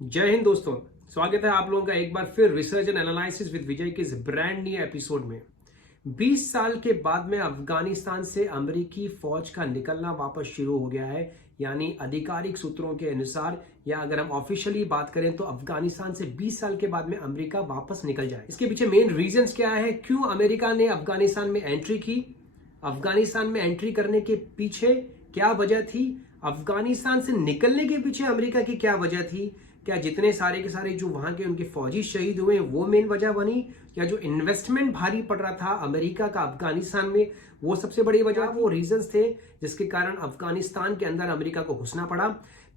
जय हिंद दोस्तों। स्वागत है आप लोगों का एक बार फिर रिसर्च एंड एनालिसिस विद विजय के इस ब्रांड न्यू एपिसोड में। 20 साल के बाद में अफगानिस्तान से अमेरिकी फौज का निकलना वापस शुरू हो गया है, यानी आधिकारिक सूत्रों के अनुसार, या अगर हम ऑफिशियली बात करें तो अफगानिस्तान से 20 साल के बाद में अमेरिका वापस निकल जाए। इसके पीछे मेन रीजंस क्या है, क्यों अमेरिका ने अफगानिस्तान में एंट्री की, अफगानिस्तान में एंट्री करने के पीछे क्या वजह थी, अफगानिस्तान से निकलने के पीछे अमेरिका की क्या वजह थी, क्या जितने सारे के सारे जो वहां के उनके फौजी शहीद हुए वो मेन वजह बनी, या जो इन्वेस्टमेंट भारी पड़ रहा था अमेरिका का अफगानिस्तान में वो सबसे बड़ी वजह, वो रीजंस थे जिसके कारण अफगानिस्तान के अंदर अमेरिका को घुसना पड़ा।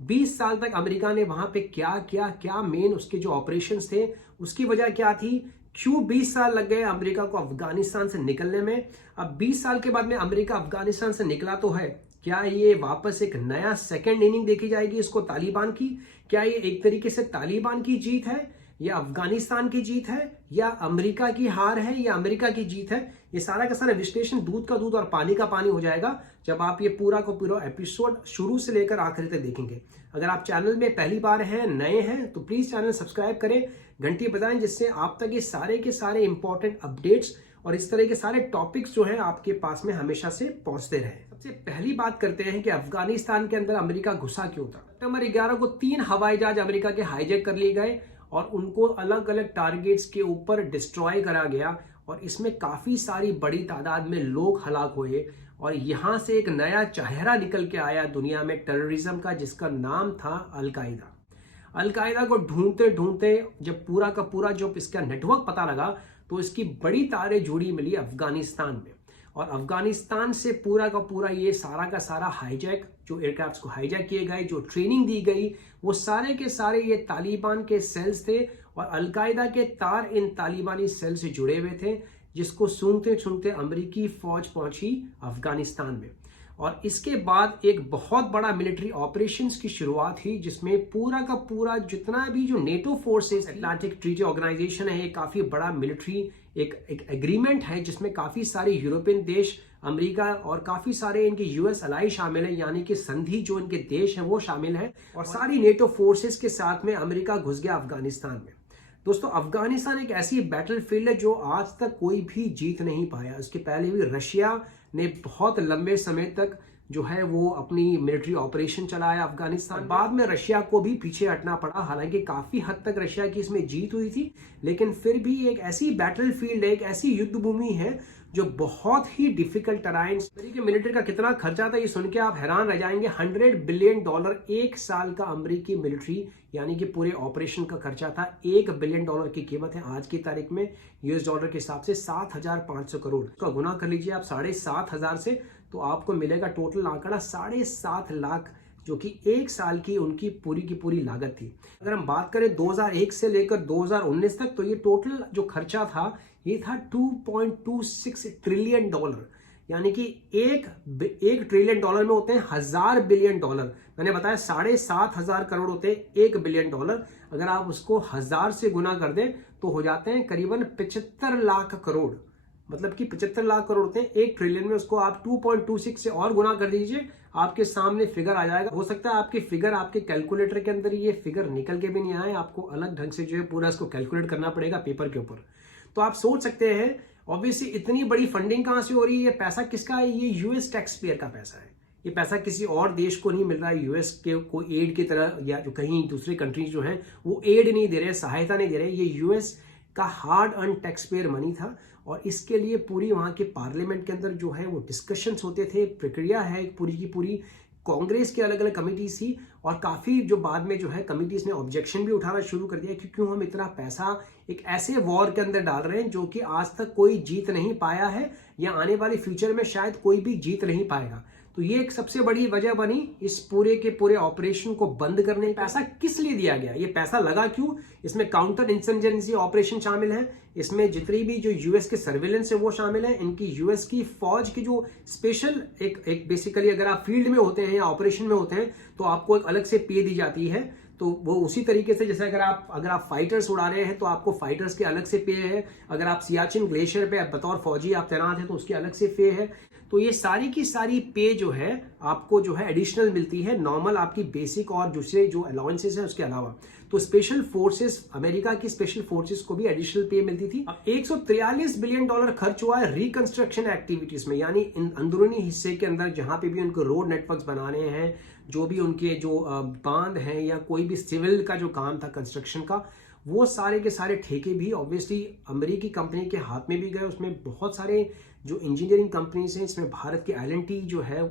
20 साल तक अमेरिका ने वहां पे क्या किया, क्या मेन उसके जो ऑपरेशंस थे उसकी वजह क्या थी, क्यों 20 साल लग गए अमेरिका को अफगानिस्तान से निकलने में। अब 20 साल के बाद में अमेरिका अफगानिस्तान से निकला तो है, क्या ये वापस एक नया सेकेंड इनिंग देखी जाएगी इसको तालिबान की, क्या ये एक तरीके से तालिबान की जीत है, या अफगानिस्तान की जीत है, या अमेरिका की हार है, या अमेरिका की जीत है। ये सारा का सारा विश्लेषण दूध का दूध और पानी का पानी हो जाएगा जब आप ये पूरा का पूरा एपिसोड शुरू से लेकर आखिर तक देखेंगे। अगर आप चैनल में पहली बार हैं, नए हैं, तो प्लीज चैनल सब्सक्राइब करें, घंटी बजाएं, जिससे आप तक ये सारे के सारे इंपॉर्टेंट अपडेट्स और इस तरह के सारे टॉपिक्स जो हैं आपके पास में हमेशा से पहुंचते रहे। सबसे पहली बात करते हैं कि अफगानिस्तान के अंदर अमेरिका घुसा क्यों था। सितंबर 11 को 3 हवाई जहाज अमेरिका के हाईजैक कर लिए गए और उनको अलग अलग टारगेट्स के ऊपर डिस्ट्रॉय करा गया, और इसमें काफी सारी बड़ी तादाद में लोग हलाक हुए। और यहां से एक नया चेहरा निकल के आया दुनिया में टेररिज्म का, जिसका नाम था अलकायदा। अलकायदा को ढूंढते ढूंढते जब पूरा का पूरा जो इसका नेटवर्क पता लगा तो इसकी बड़ी तारें जुड़ी मिली अफगानिस्तान में, और अफगानिस्तान से पूरा का पूरा ये सारा का सारा हाईजैक, जो एयरक्राफ्ट्स को हाईजैक किए गए, जो ट्रेनिंग दी गई, वो सारे के सारे ये तालिबान के सेल्स थे, और अलकायदा के तार इन तालिबानी सेल से जुड़े हुए थे, जिसको सूंघते सूंघते अमेरिकी फौज पहुंची अफगानिस्तान में। और इसके बाद एक बहुत बड़ा मिलिट्री ऑपरेशंस की शुरुआत हुई, जिसमें पूरा का पूरा जितना भी जो NATO forces, Atlantic treaty organisation है, ये काफी बड़ा मिलिट्री एक एग्रीमेंट है जिसमें काफी सारे यूरोपियन देश, अमेरिका और काफी सारे इनके यूएस अलाई शामिल है, यानी कि संधि जो इनके देश हैं वो शामिल है, और सारी नेटो फोर्सेस के साथ में अमेरिका घुस गया अफगानिस्तान में। दोस्तों, अफगानिस्तान एक ऐसी बैटलफील्ड है जो आज तक कोई भी जीत नहीं पाया। इसके पहले भी रशिया ने बहुत लंबे समय तक जो है वो अपनी मिलिट्री ऑपरेशन चलाया अफगानिस्तान, बाद में रशिया को भी पीछे हटना पड़ा। हालांकि काफी हद तक रशिया की इसमें जीत हुई थी, लेकिन फिर भी एक ऐसी बैटलफील्ड है, एक ऐसी युद्ध भूमि है जो बहुत ही डिफिकल्ट टराइन। अमेरिकी मिलिट्री का कितना खर्चा था ये सुन के आप हैरान रह जाएंगे। $100 बिलियन एक साल का अमेरिकी मिलिट्री, यानी कि पूरे ऑपरेशन का खर्चा था। $1 बिलियन की कीमत है आज की तारीख में यूएस डॉलर के हिसाब से 7,500 करोड़ का गुना कर लीजिए आप 7,500 से, तो आपको मिलेगा टोटल आंकड़ा 7.5 लाख, जो कि एक साल की उनकी पूरी की पूरी लागत थी। अगर हम बात करें 2001 से लेकर 2019 तक, तो ये टोटल जो खर्चा था ये था $2.26 ट्रिलियन, यानी कि एक ट्रिलियन डॉलर में होते हैं 1,000 बिलियन डॉलर। मैंने बताया 7,500 करोड़ होते हैं $1 बिलियन। अगर आप उसको 1000 से गुना कर दें तो हो जाते हैं करीबन 75 लाख करोड़, मतलब कि 75 लाख करोड़ होते हैं 1 ट्रिलियन में। उसको आप 2.26 से और गुना कर दीजिए, आपके सामने फिगर आ जाएगा। हो सकता है आपकी फिगर, आपके कैलकुलेटर के अंदर ये फिगर निकल के भी नहीं आए, आपको अलग ढंग से जो है पूरा इसको कैलकुलेट करना पड़ेगा पेपर के ऊपर। तो आप सोच सकते हैं ऑब्वियसली इतनी बड़ी फंडिंग कहां से हो रही है, ये पैसा किसका है, ये यूएस टैक्स पेयर का पैसा है। ये पैसा किसी और देश को नहीं मिल रहा है, यूएस के को एड की तरह, या जो कहीं दूसरे कंट्रीज जो हैं वो एड नहीं दे रहे, सहायता नहीं दे रहे। ये यूएस का hard earn tax payer money था, और इसके लिए पूरी वहां के पार्लियामेंट के अंदर जो है वो डिस्कशंस होते थे, प्रक्रिया है पूरी की पूरी, कांग्रेस की अलग अलग कमिटीज थी, और काफी जो बाद में जो है कमिटीज ने ऑब्जेक्शन भी उठाना शुरू कर दिया कि क्यों हम इतना पैसा एक ऐसे वॉर के अंदर डाल रहे हैं जो कि आज तक कोई जीत नहीं पाया है, या आने वाले फ्यूचर में शायद कोई भी जीत नहीं पाएगा। तो ये एक सबसे बड़ी वजह बनी इस पूरे के पूरे ऑपरेशन को बंद करने। पैसा किस लिए दिया गया, ये पैसा लगा क्यों, इसमें काउंटर इंसर्जेंसी ऑपरेशन शामिल है, इसमें जितनी भी जो यूएस के सर्वेलेंस है वो शामिल है, इनकी यूएस की फौज की जो स्पेशल एक बेसिकली अगर आप फील्ड में होते हैं या ऑपरेशन में होते हैं तो आपको एक अलग से पे दी जाती है। तो वो उसी तरीके से जैसे अगर आप फाइटर्स उड़ा रहे हैं तो आपको फाइटर्स के अलग से पे है, अगर आप सियाचिन ग्लेशियर पे बतौर फौजी आप तैनात हैं तो उसके अलग से पे है। तो ये सारी की सारी पे जो है आपको जो है एडिशनल मिलती है नॉर्मल आपकी बेसिक और दूसरे जो अलाउंसेस है उसके अलावा। तो स्पेशल फोर्सेस, अमेरिका की स्पेशल फोर्सेस को भी एडिशनल पे मिलती थी। 143 बिलियन डॉलर खर्च हुआ है रिकंस्ट्रक्शन एक्टिविटीज में, यानी इन अंदरूनी हिस्से के अंदर जहां पे भी उनको रोड नेटवर्क्स बनाने हैं, जो भी उनके जो बांध हैं या कोई भी सिविल का जो काम था कंस्ट्रक्शन का, वो सारे के सारे ठेके भी ऑब्वियसली अमेरिकी कंपनी के हाथ में भी गए। उसमें बहुत सारे जो इंजीनियरिंग कंपनीज हैं, इसमें भारत की एल&टी जो है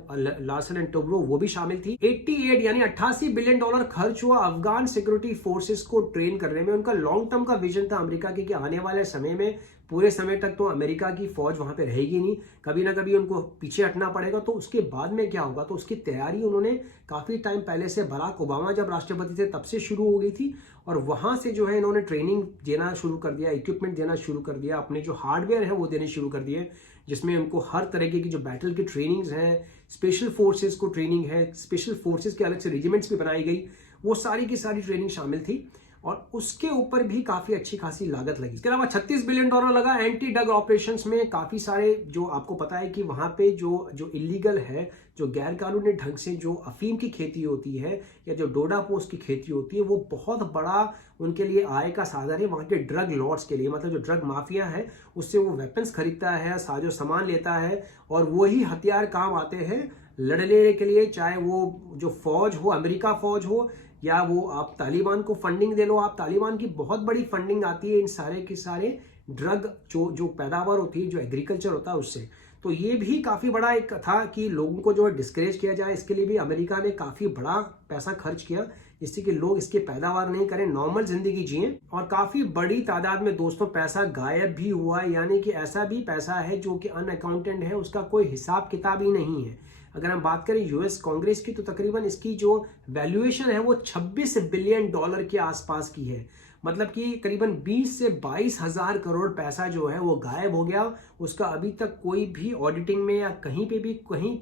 लार्सन एंड टोब्रो वो भी शामिल थी। 88 यानी 88 बिलियन डॉलर खर्च हुआ अफगान सिक्योरिटी फोर्सेस को ट्रेन करने में। उनका लॉन्ग टर्म का विजन था अमेरिका की कि आने वाले समय में पूरे समय तक तो अमेरिका की फौज वहां पे रहेगी नहीं, कभी ना कभी उनको पीछे हटना पड़ेगा। तो उसके बाद में क्या होगा, तो उसकी तैयारी उन्होंने काफी टाइम पहले से, बराक ओबामा जब राष्ट्रपति थे तब से शुरू हो गई थी। और वहां से जो है इन्होंने ट्रेनिंग देना शुरू कर दिया, इक्विपमेंट देना शुरू कर दिया, अपने जो हार्डवेयर है वो देने शुरू कर दिए, जिसमें उनको हर तरीके की जो बैटल की ट्रेनिंग्स हैं, स्पेशल फोर्सेस को ट्रेनिंग है, स्पेशल फोर्सेस के अलग से रेजिमेंट्स भी बनाई गई, वो सारी की सारी ट्रेनिंग शामिल थी। और उसके ऊपर भी काफी अच्छी खासी लागत लगी। इसके अलावा 36 बिलियन डॉलर लगा एंटी ड्रग ऑपरेशंस में। काफी सारे जो आपको पता है कि वहां पे जो इलीगल है, जो गैर कानूनी ढंग से जो अफीम की खेती होती है या जो डोडा पोस्ट की खेती होती है, वो बहुत बड़ा उनके लिए आय का साधन है वहां के ड्रग लॉर्ड्स के लिए। मतलब जो ड्रग माफिया है उससे वो वेपन्स खरीदता है, साजो सामान लेता है, और वही हथियार काम आते हैं लड़ने के लिए, चाहे वो जो फौज हो, अमेरिका फौज हो, या वो आप तालिबान को फंडिंग दे लो। आप तालिबान की बहुत बड़ी फंडिंग आती है इन सारे के सारे ड्रग जो पैदावार होती है, जो एग्रीकल्चर होता है उससे। तो ये भी काफी बड़ा एक था कि लोगों को जो है डिस्करेज किया जाए, इसके लिए भी अमेरिका ने काफी बड़ा पैसा खर्च किया, जिससे कि लोग इसके पैदावार नहीं करें, नॉर्मल जिंदगी जिए। और काफी बड़ी तादाद में दोस्तों पैसा गायब भी हुआ, यानी कि ऐसा भी पैसा है जो कि अनअकाउंटेड है, उसका कोई हिसाब किताब ही नहीं है। अगर हम बात करें यूएस कांग्रेस की, तो तकरीबन इसकी जो वैल्यूएशन है वो 26 बिलियन डॉलर के आसपास की है। मतलब कि करीबन 20 से 22 हजार करोड़ पैसा जो है वो गायब हो गया। उसका अभी तक कोई भी ऑडिटिंग में या कहीं पे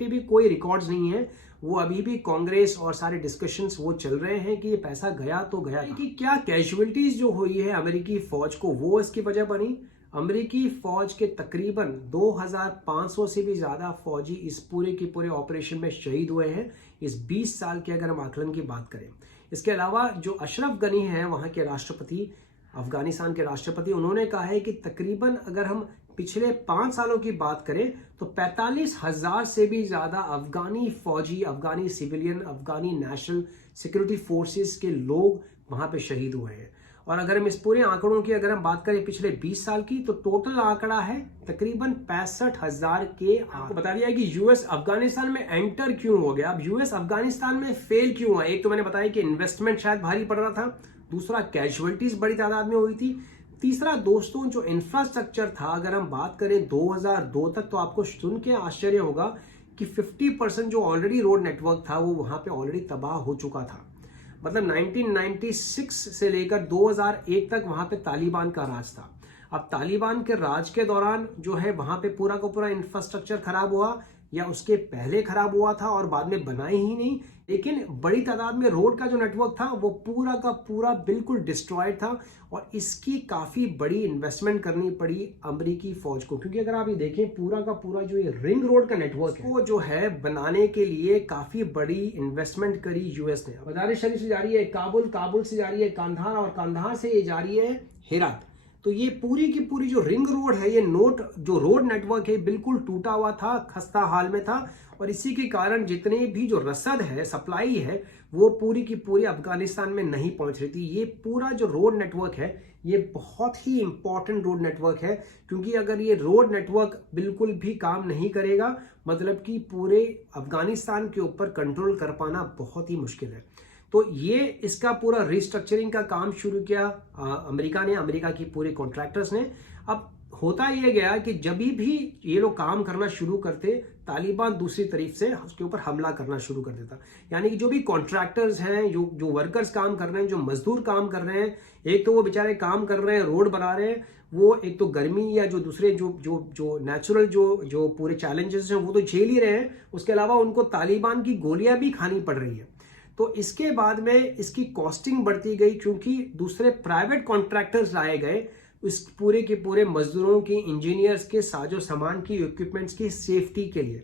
भी कोई रिकॉर्ड्स नहीं है। वो अभी भी कांग्रेस और सारे डिस्कशंस वो चल रहे हैं कि ये पैसा गया तो गया कि क्या कैजुअलिटीज जो हुई है अमेरिकी फौज को, वो इसकी वजह बनी। अमेरिकी फौज के तकरीबन 2500 से भी ज्यादा फौजी इस पूरे के पूरे ऑपरेशन में शहीद हुए हैं इस 20 साल के अगर हम आकलन की बात करें। इसके अलावा जो अशरफ गनी हैं वहां के राष्ट्रपति, अफगानिस्तान के राष्ट्रपति, उन्होंने कहा है कि तकरीबन अगर हम पिछले 5 सालों की बात करें तो 45,000 से भी ज्यादा अफगानी फौजी, अफगानी सिविलियन, अफगानी नेशनल सिक्योरिटी फोर्सेस के लोग वहां पे शहीद हुए हैं। और अगर हम इस पूरे आंकड़ों की अगर हम बात करें पिछले 20 साल की, तो टोटल आंकड़ा है तकरीबन 65,000 के। आपको बता दिया कि यूएस अफगानिस्तान में एंटर क्यों हो गया, अब यूएस अफगानिस्तान में फेल क्यों हुआ। एक तो मैंने बताया कि इन्वेस्टमेंट शायद भारी पड़ रहा था, दूसरा कैजुअलिटीज बड़ी तादाद में हुई थी, तीसरा दोस्तों जो इंफ्रास्ट्रक्चर था, अगर हम बात करें 2002 तक, तो आपको सुन के आश्चर्य होगा कि 50% जो ऑलरेडी रोड नेटवर्क था वो वहां पे ऑलरेडी तबाह हो चुका था। मतलब 1996 से लेकर 2001 तक वहां पे तालिबान का राज था। अब तालिबान के राज के दौरान जो है वहां पे पूरा का पूरा इंफ्रास्ट्रक्चर खराब हुआ, या उसके पहले खराब हुआ था और बाद में बनाए ही नहीं, लेकिन बड़ी तादाद में रोड का जो नेटवर्क था वो पूरा का पूरा बिल्कुल डिस्ट्रॉयड था। और इसकी काफी बड़ी इन्वेस्टमेंट करनी पड़ी अमेरिकी फौज को, क्योंकि अगर आप ये देखें पूरा का पूरा जो ये रिंग रोड का नेटवर्क है वो जो है बनाने के लिए काफी बड़ी इन्वेस्टमेंट करी यूएस ने। मज़ार शरीफ से जा रही है काबुल, काबुल से जा रही है कांधार, और कांधार से ये जा रही है हेरात। तो ये पूरी की पूरी जो रिंग रोड है, ये जो रोड नेटवर्क है बिल्कुल टूटा हुआ था, खस्ता हाल में था। और इसी के कारण जितने भी जो रसद है, सप्लाई है, वो पूरी की पूरी अफगानिस्तान में नहीं पहुंच रही थी। ये पूरा जो रोड नेटवर्क है ये बहुत ही इंपॉर्टेंट रोड नेटवर्क है, क्योंकि अगर ये रोड नेटवर्क बिल्कुल भी काम नहीं करेगा, मतलब कि पूरे अफगानिस्तान के ऊपर कंट्रोल कर पाना बहुत ही मुश्किल है। तो ये इसका पूरा रिस्ट्रक्चरिंग का काम शुरू किया अमेरिका ने, अमेरिका की पूरे कॉन्ट्रैक्टर्स ने। अब होता यह गया कि जब भी ये लोग काम करना शुरू करते, तालिबान दूसरी तरफ से उसके ऊपर हमला करना शुरू कर देता। यानी कि जो भी कॉन्ट्रैक्टर्स हैं, जो वर्कर्स काम कर रहे हैं, जो मजदूर काम कर रहे हैं, एक तो वो बेचारे काम कर रहे हैं, रोड बना रहे हैं, वो एक तो गर्मी या जो दूसरे जो नेचुरल जो पूरे चैलेंजेस हैं वो तो झेल ही रहे हैं, उसके अलावा उनको तालिबान की गोलियां भी खानी पड़ रही है। तो इसके बाद में इसकी कॉस्टिंग बढ़ती गई क्योंकि दूसरे प्राइवेट कॉन्ट्रैक्टर्स लाए गए इस पूरे के पूरे मजदूरों की, इंजीनियर्स के, साजो सामान की, इक्विपमेंट्स की सेफ्टी के लिए।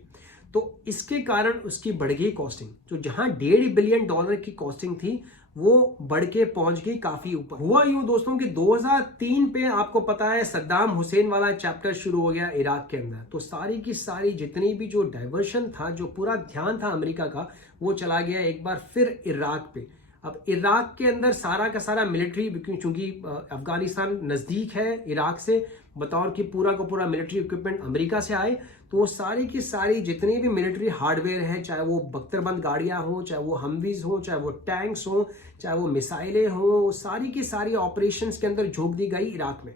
तो इसके कारण उसकी बढ़ गई कॉस्टिंग, जो जहां $1.5 बिलियन की कॉस्टिंग थी वो बढ़ के पहुंच गई काफी ऊपर। हुआ यूं दोस्तों कि 2003 पे आपको पता है सद्दाम हुसैन वाला चैप्टर शुरू हो गया इराक के अंदर। तो सारी की सारी जितनी भी जो डाइवर्शन था, जो पूरा ध्यान था अमेरिका का, वो चला गया एक बार फिर इराक पे। अब इराक के अंदर सारा का सारा मिलिट्री, चूंकि अफगानिस्तान नजदीक है इराक से, बतौर की पूरा का पूरा मिलिट्री इक्विपमेंट अमेरिका से आए, तो वो सारी की सारी जितनी भी मिलिट्री हार्डवेयर है, चाहे वो बख्तरबंद गाड़ियां हो, चाहे वो हमवीज हो, चाहे वो टैंक्स हो, चाहे वो मिसाइलें हो, वो सारी की सारी ऑपरेशंस के अंदर झोंक दी गई इराक में।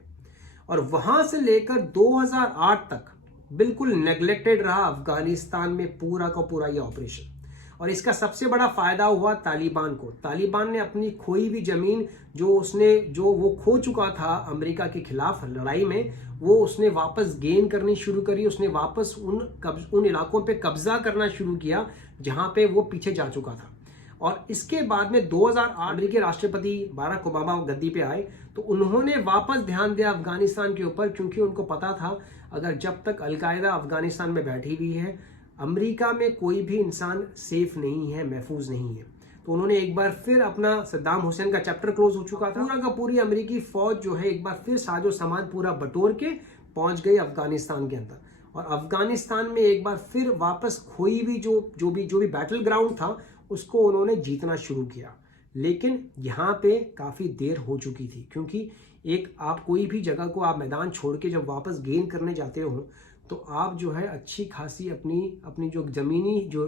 और वहां से लेकर 2008 तक बिल्कुल नेग्लेक्टेड रहा अफगानिस्तान में पूरा का पूरा ये ऑपरेशन। और इसका सबसे बड़ा फायदा हुआ तालिबान को। तालिबान ने अपनी खोई हुई जमीन जो वो खो चुका था अमेरिका के खिलाफ लड़ाई में, वो उसने वापस गेन करनी शुरू करी। उसने वापस उन इलाकों पे कब्जा करना शुरू किया जहां पे वो पीछे जा चुका था। और इसके बाद में 2008 अमेरिकी राष्ट्रपति बाराक ओबामा गद्दी पे आए, तो उन्होंने वापस ध्यान दिया अफगानिस्तान के ऊपर, क्योंकि उनको पता था अगर जब तक अलकायदा अफगानिस्तान में बैठी हुई है, अमेरिका में कोई भी इंसान सेफ नहीं है, महफूज नहीं है। तो उन्होंने एक बार फिर अपना सद्दाम हुसैन का चैप्टर क्लोज हो चुका था, पूरा का पूरी अमेरिकी फौज जो है एक बार फिर साजो सामान पूरा बटोर के पहुंच गई अफगानिस्तान के अंदर। और अफगानिस्तान में एक बार फिर वापस खोई हुई जो भी बैटल ग्राउंड था उसको उन्होंने जीतना शुरू किया। लेकिन यहाँ पे काफी देर हो चुकी थी, क्योंकि एक आप कोई भी जगह को आप मैदान छोड़ के जब वापस गेन करने जाते हो तो आप जो है अच्छी खासी अपनी जो जमीनी जो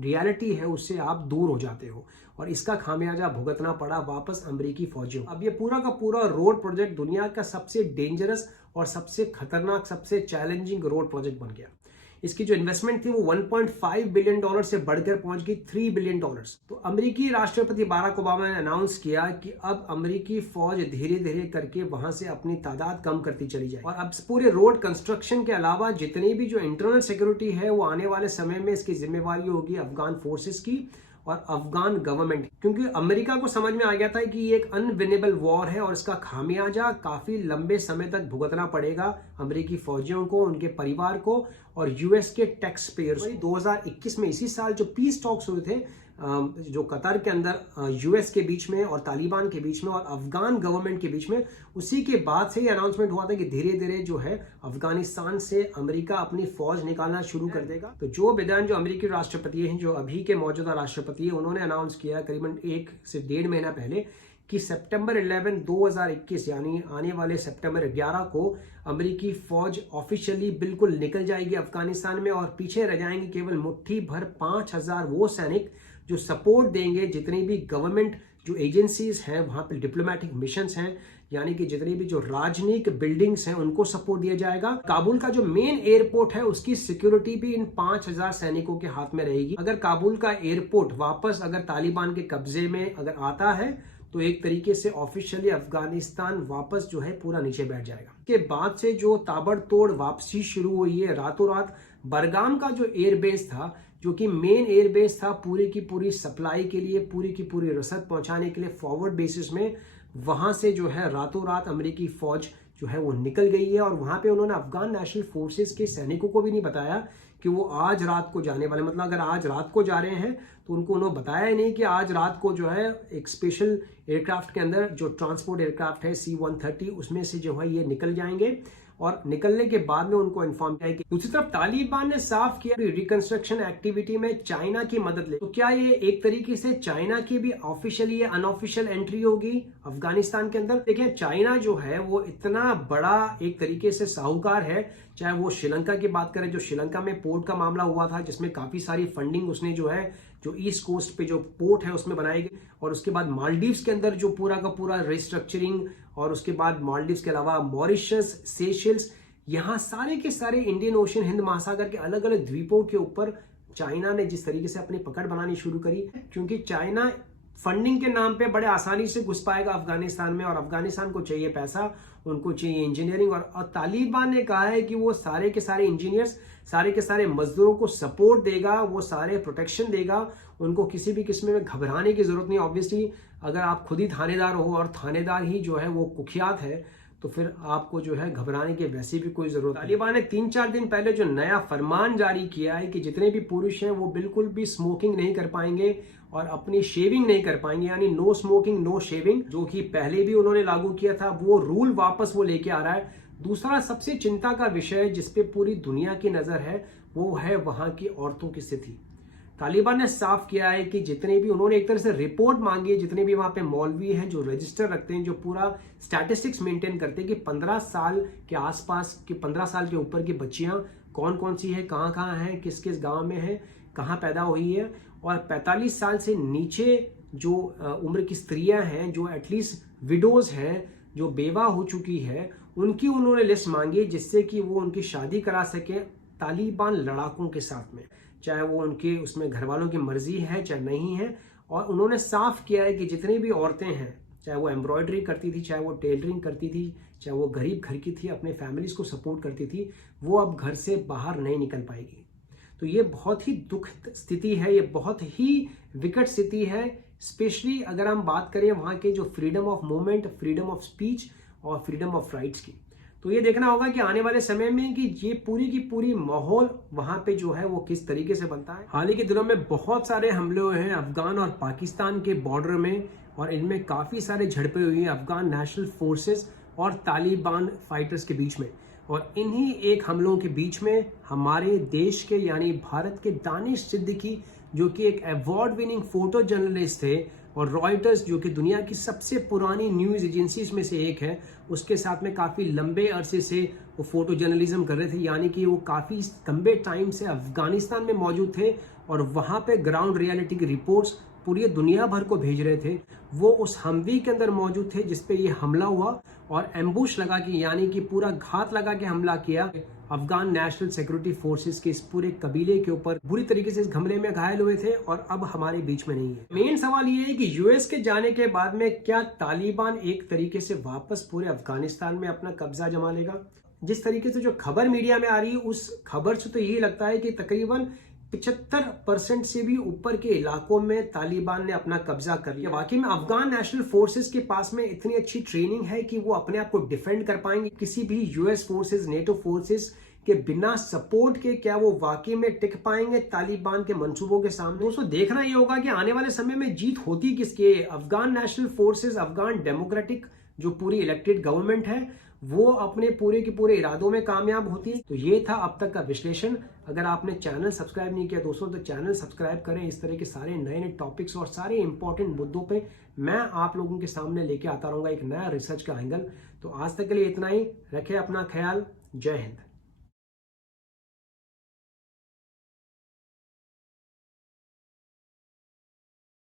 रियलिटी है उससे आप दूर हो जाते हो। और इसका खामियाजा भुगतना पड़ा वापस अमेरिकी फौजियों। अब ये पूरा का पूरा रोड प्रोजेक्ट दुनिया का सबसे डेंजरस और सबसे खतरनाक, सबसे चैलेंजिंग रोड प्रोजेक्ट बन गया। इसकी जो इन्वेस्टमेंट थी वो $1.5 बिलियन से बढ़कर पहुंच गई $3 बिलियन। तो अमेरिकी राष्ट्रपति बाराक ओबामा ने अनाउंस किया कि अब अमेरिकी फौज धीरे धीरे करके वहां से अपनी तादाद कम करती चली जाए। और अब पूरे रोड कंस्ट्रक्शन के अलावा जितनी भी जो इंटरनल सिक्योरिटी है वो आने वाले समय में इसकी जिम्मेवारी होगी अफगान फोर्सेस की और अफगान गवर्नमेंट, क्योंकि अमेरिका को समझ में आ गया था कि ये एक अनविनेबल वॉर है और इसका खामियाजा काफी लंबे समय तक भुगतना पड़ेगा अमेरिकी फौजियों को, उनके परिवार को और यूएस के टैक्स पेयर्स। 2021 में इसी साल जो पीस टॉक्स हुए थे जो कतर के अंदर यूएस के बीच में और तालिबान के बीच में और अफगान गवर्नमेंट के बीच में, उसी के बाद से ये अनाउंसमेंट हुआ था कि धीरे धीरे जो है अफगानिस्तान से अमेरिका अपनी फौज निकालना शुरू कर देगा। तो जो बिडेन जो अमेरिकी राष्ट्रपति हैं, जो अभी के मौजूदा राष्ट्रपति है, उन्होंने अनाउंस किया करीबन 1 से 1.5 महीना पहले कि सितंबर 11, 2021 यानी आने वाले सितंबर 11 को अमेरिकी फौज ऑफिशियली बिल्कुल निकल जाएगी अफगानिस्तान में और पीछे रह जाएंगे केवल मुट्ठी भर 5,000 वो सैनिक जो सपोर्ट देंगे जितनी भी गवर्नमेंट जो एजेंसीज हैं वहां पे, डिप्लोमेटिक मिशंस हैं, यानी कि जितनी भी जो राजनयिक बिल्डिंग्स हैं उनको सपोर्ट दिया जाएगा। काबुल का जो मेन एयरपोर्ट है उसकी सिक्योरिटी भी इन 5,000 सैनिकों के हाथ में रहेगी। अगर काबुल का एयरपोर्ट वापस अगर तालिबान के कब्जे में अगर आता है तो एक तरीके से ऑफिशियली अफगानिस्तान वापस जो है पूरा नीचे बैठ जाएगा। के बाद से जो ताबड़तोड़ वापसी शुरू हुई है रातों रात। बरगाम का जो एयरबेस था, जो कि मेन एयरबेस था पूरी की पूरी सप्लाई के लिए, पूरी की पूरी रसद पहुंचाने के लिए फॉरवर्ड बेसिस में, वहां से जो है रातों रात अमेरिकी फौज जो है वो निकल गई है। और वहां पे उन्होंने अफगान नेशनल फोर्सेस के सैनिकों को भी नहीं बताया कि वो आज रात को जाने वाले, मतलब अगर आज रात को जा रहे हैं तो उन्होंने बताया ही नहीं कि आज रात को जो है एक स्पेशल एयरक्राफ्ट के अंदर जो ट्रांसपोर्ट एयरक्राफ्ट है C-130 उसमें से जो है ये निकल जाएंगे। और निकलने के बाद में उनको इन्फॉर्म किया कि दूसरी तरफ तालिबान ने साफ किया रिकंस्ट्रक्शन एक्टिविटी में चाइना की मदद ले। तो क्या ये एक तरीके से चाइना की भी ऑफिशियली या अनऑफिशियल एंट्री होगी अफगानिस्तान के अंदर? देखिए, चाइना जो है वो इतना बड़ा एक तरीके से साहूकार है। चाहे वो श्रीलंका की बात करें, जो श्रीलंका में पोर्ट का मामला हुआ था जिसमें काफी सारी फंडिंग उसने जो है जो ईस्ट कोस्ट पे जो पोर्ट है उसमें बनाई गई, और उसके बाद मालदीव्स के अंदर जो पूरा का पूरा रिस्ट्रक्चरिंग, और उसके बाद मालदीव्स के अलावा मॉरिशस, सेशल्स, यहाँ सारे के सारे इंडियन ओशन, हिंद महासागर के अलग अलग द्वीपों के ऊपर चाइना ने जिस तरीके से अपनी पकड़ बनानी शुरू करी, क्योंकि चाइना फंडिंग के नाम पे बड़े आसानी से घुस पाएगा अफगानिस्तान में, और अफगानिस्तान को चाहिए पैसा, उनको चाहिए इंजीनियरिंग, और तालिबान ने कहा है कि वो सारे के सारे इंजीनियर्स, सारे के सारे मजदूरों को सपोर्ट देगा, वो सारे प्रोटेक्शन देगा, उनको किसी भी किस्म में घबराने की जरूरत नहीं। ऑब्वियसली अगर आप खुद ही थानेदार हो और थानेदार ही जो है वो कुख्यात है, तो फिर आपको जो है घबराने की वैसे भी कोई जरूरत। तालिबान ने 3-4 दिन पहले जो नया फरमान जारी किया है कि जितने भी पुरुष हैं वो बिल्कुल भी स्मोकिंग नहीं कर पाएंगे और अपनी शेविंग नहीं कर पाएंगे, यानी नो स्मोकिंग नो शेविंग, जो कि पहले भी उन्होंने लागू किया था, वो रूल वापस वो लेके आ रहा है। दूसरा सबसे चिंता का विषय जिसपे पूरी दुनिया की नजर है वो है वहां की औरतों की स्थिति। तालिबान ने साफ किया है कि जितने भी उन्होंने एक तरह से रिपोर्ट मांगी है, जितने भी वहां पे मौलवी हैं जो रजिस्टर रखते हैं, जो पूरा स्टैटिस्टिक्स मेंटेन करते हैं कि 15 साल के आसपास की, 15 साल के ऊपर की बच्चियां कौन कौन सी है, कहाँ कहाँ हैं, किस किस गांव में है, कहाँ पैदा हुई है, और 45 साल से नीचे जो उम्र की स्त्रियां हैं, जो एटलीस्ट विडोज हैं, जो बेवा हो चुकी है, उनकी उन्होंने लिस्ट मांगी जिससे कि वो उनकी शादी करा सके तालिबान लड़ाकों के साथ में, चाहे वो उनके उसमें घर वालों की मर्जी है चाहे नहीं है। और उन्होंने साफ किया है कि जितनी भी औरतें हैं, चाहे वो एम्ब्रॉयडरी करती थी, चाहे वो टेलरिंग करती थी, चाहे वो गरीब घर की थी, अपने फैमिलीज को सपोर्ट करती थी, वो अब घर से बाहर नहीं निकल पाएगी। तो ये बहुत ही दुखद स्थिति है, ये बहुत ही विकट स्थिति है, स्पेशली अगर हम बात करें वहाँ के जो freedom of movement, freedom of speech और फ्रीडम ऑफ राइट्स की। तो ये देखना होगा कि आने वाले समय में कि ये पूरी की पूरी माहौल वहां पे जो है वो किस तरीके से बनता है। हाल ही के दिनों में बहुत सारे हमले हुए हैं अफगान और पाकिस्तान के बॉर्डर में, और इनमें काफी सारे झड़पें हुई हैं अफगान नेशनल फोर्सेस और तालिबान फाइटर्स के बीच में। और इन्हीं एक हमलों के बीच में हमारे देश के यानी भारत के दानिश सिद्दीकी, जो कि एक अवार्ड विनिंग फोटो जर्नलिस्ट थे, और रॉयटर्स जो कि दुनिया की सबसे पुरानी न्यूज़ एजेंसीज में से एक है, उसके साथ में काफ़ी लंबे अरसे से वो फोटो जर्नलिज्म कर रहे थे, यानी कि वो काफ़ी लंबे टाइम से अफगानिस्तान में मौजूद थे और वहाँ पे ग्राउंड रियलिटी की रिपोर्ट्स पूरी दुनिया भर को भेज रहे थे। वो उस हमवी के अंदर मौजूद थे जिसपे ये हमला हुआ, और एम्बुश लगा के यानी कि पूरा घात लगा के हमला किया अफगान नेशनल सिक्योरिटी फोर्सेस के इस पूरे कबीले के ऊपर। बुरी तरीके से इस हमले में घायल हुए थे और अब हमारे बीच में नहीं है। मेन सवाल ये है कि यूएस के जाने के बाद में क्या तालिबान एक तरीके से वापस पूरे अफगानिस्तान में अपना कब्जा जमा लेगा? जिस तरीके से जो खबर मीडिया में आ रही है उस खबर से तो यही लगता है कि तकरीबन 75% से भी ऊपर के इलाकों में तालिबान ने अपना कब्जा कर लिया। वाकई में अफगान नेशनल फोर्सेस के पास में इतनी अच्छी ट्रेनिंग है कि वो अपने आप को डिफेंड कर पाएंगे किसी भी यूएस फोर्सेस, नेटो फोर्सेस के बिना सपोर्ट के? क्या वो वाकई में टिक पाएंगे तालिबान के मंसूबों के सामने? दोस्तों देखना ये होगा कि आने वाले समय में जीत होती किसकी। Afghan national forces, Afghan democratic जो पूरी इलेक्टेड गवर्नमेंट है, वो अपने पूरे के पूरे इरादों में कामयाब होती है। तो ये था अब तक का विश्लेषण। अगर आपने चैनल सब्सक्राइब नहीं किया दोस्तों तो चैनल सब्सक्राइब करें। इस तरह के सारे नए नए टॉपिक्स और सारे इंपॉर्टेंट मुद्दों पे मैं आप लोगों के सामने लेके आता रहूंगा एक नया रिसर्च का एंगल। तो आज तक के लिए इतना ही। रखें अपना ख्याल। जय हिंद।